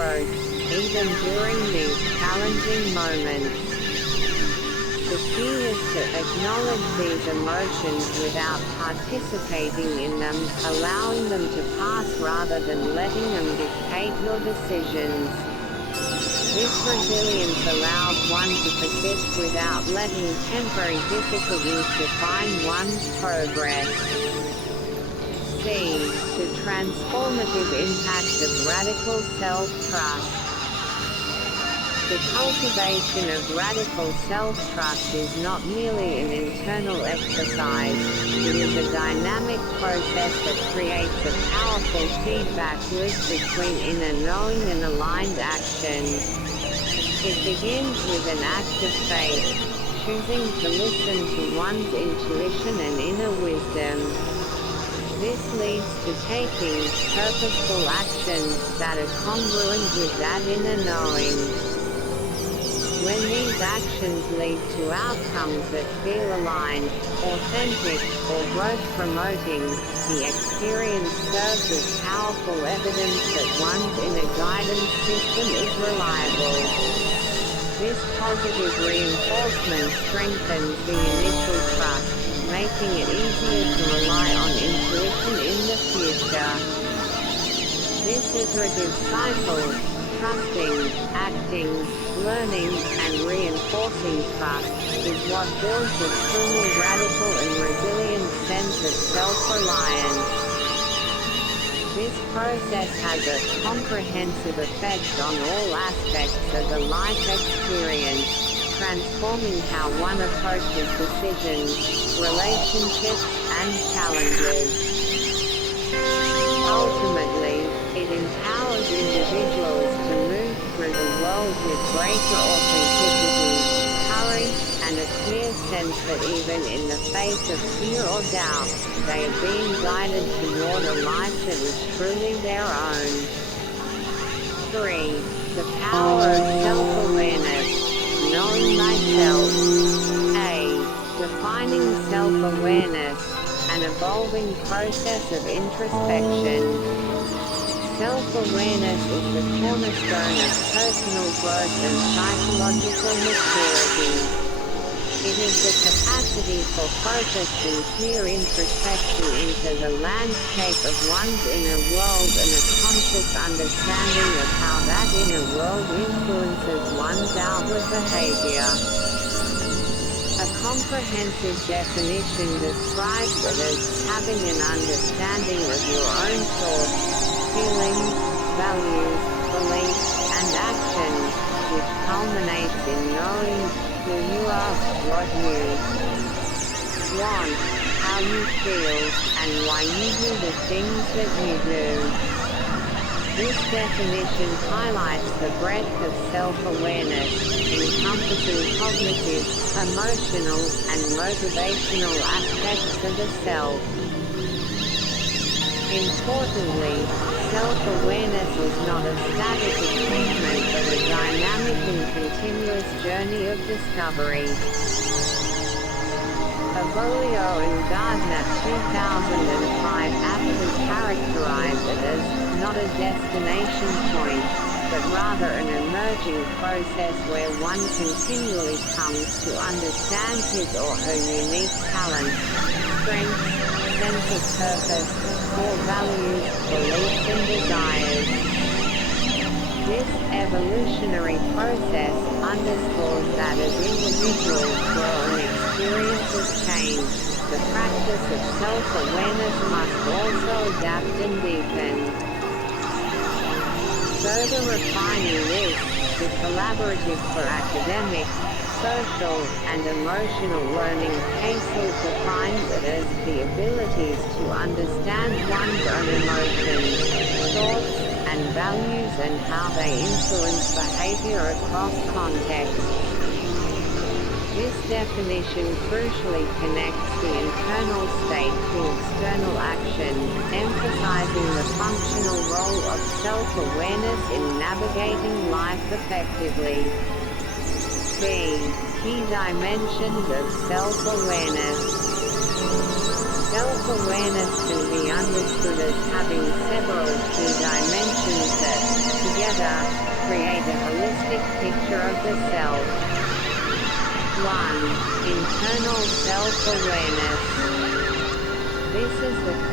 growth, even during these challenging moments. The key is to acknowledge these emotions without participating in them, allowing them to pass rather than letting them dictate your decisions. This resilience allows one to persist without letting temporary difficulties define one's progress. C. The transformative impact of radical self-trust. The cultivation of radical self-trust is not merely an internal exercise, it is a dynamic process that creates a powerful feedback loop between inner knowing and aligned action. It begins with an act of faith, choosing to listen to one's intuition and inner wisdom. This leads to taking purposeful actions that are congruent with that inner knowing. When these actions lead to outcomes that feel aligned, authentic, or growth-promoting, the experience serves as powerful evidence that one's inner guidance system is reliable. This positive reinforcement strengthens the initial trust, making it easier to rely on intuition in the future. This iterative cycle, trusting, acting, learning, and reinforcing trust, is what builds a truly radical and resilient sense of self-reliance. This process has a comprehensive effect on all aspects of the life experience, transforming how one approaches decisions, relationships, and challenges. Ultimately, it empowers individuals to move through the world with greater authenticity, courage, and a clear sense that even in the face of fear or doubt, they are being guided toward a life that is truly their own. 3. The power of self-awareness, knowing thyself. A. Defining self-awareness, an evolving process of introspection. Self-awareness is the cornerstone of personal growth and psychological maturity. It is the capacity for focused and clear introspection into the landscape of one's inner world and a conscious understanding of how that inner world influences one's outward behavior. A comprehensive definition describes it as having an understanding of your own thoughts, feelings, values, beliefs, and actions, which culminates in knowing who you are, what you want, how you feel, and why you do the things that you do. This definition highlights the breadth of self-awareness, encompassing cognitive, emotional, and motivational aspects of the self. Importantly, self-awareness is not a static achievement but a dynamic and continuous journey of discovery. Avolio and Gardner 2005 aptly characterize it as not a destination point, but rather an emerging process where one continually comes to understand his or her unique talents, strengths, sense of purpose, core values, beliefs and desires. This evolutionary process underscores that as individuals grow and experiences change, the practice of self-awareness must also adapt and deepen. Further refining this, the collaborative for academic, social, and emotional learning CASEL defines it as the abilities to understand one's own emotions, thoughts, and values and how they influence behavior across contexts. This definition crucially connects the internal state to external action, emphasizing the functional role of self-awareness in navigating life effectively. B. Key dimensions of self-awareness. Self-awareness can be understood as having several key dimensions that, together, create a holistic picture of the self. 1. Internal self-awareness. This is the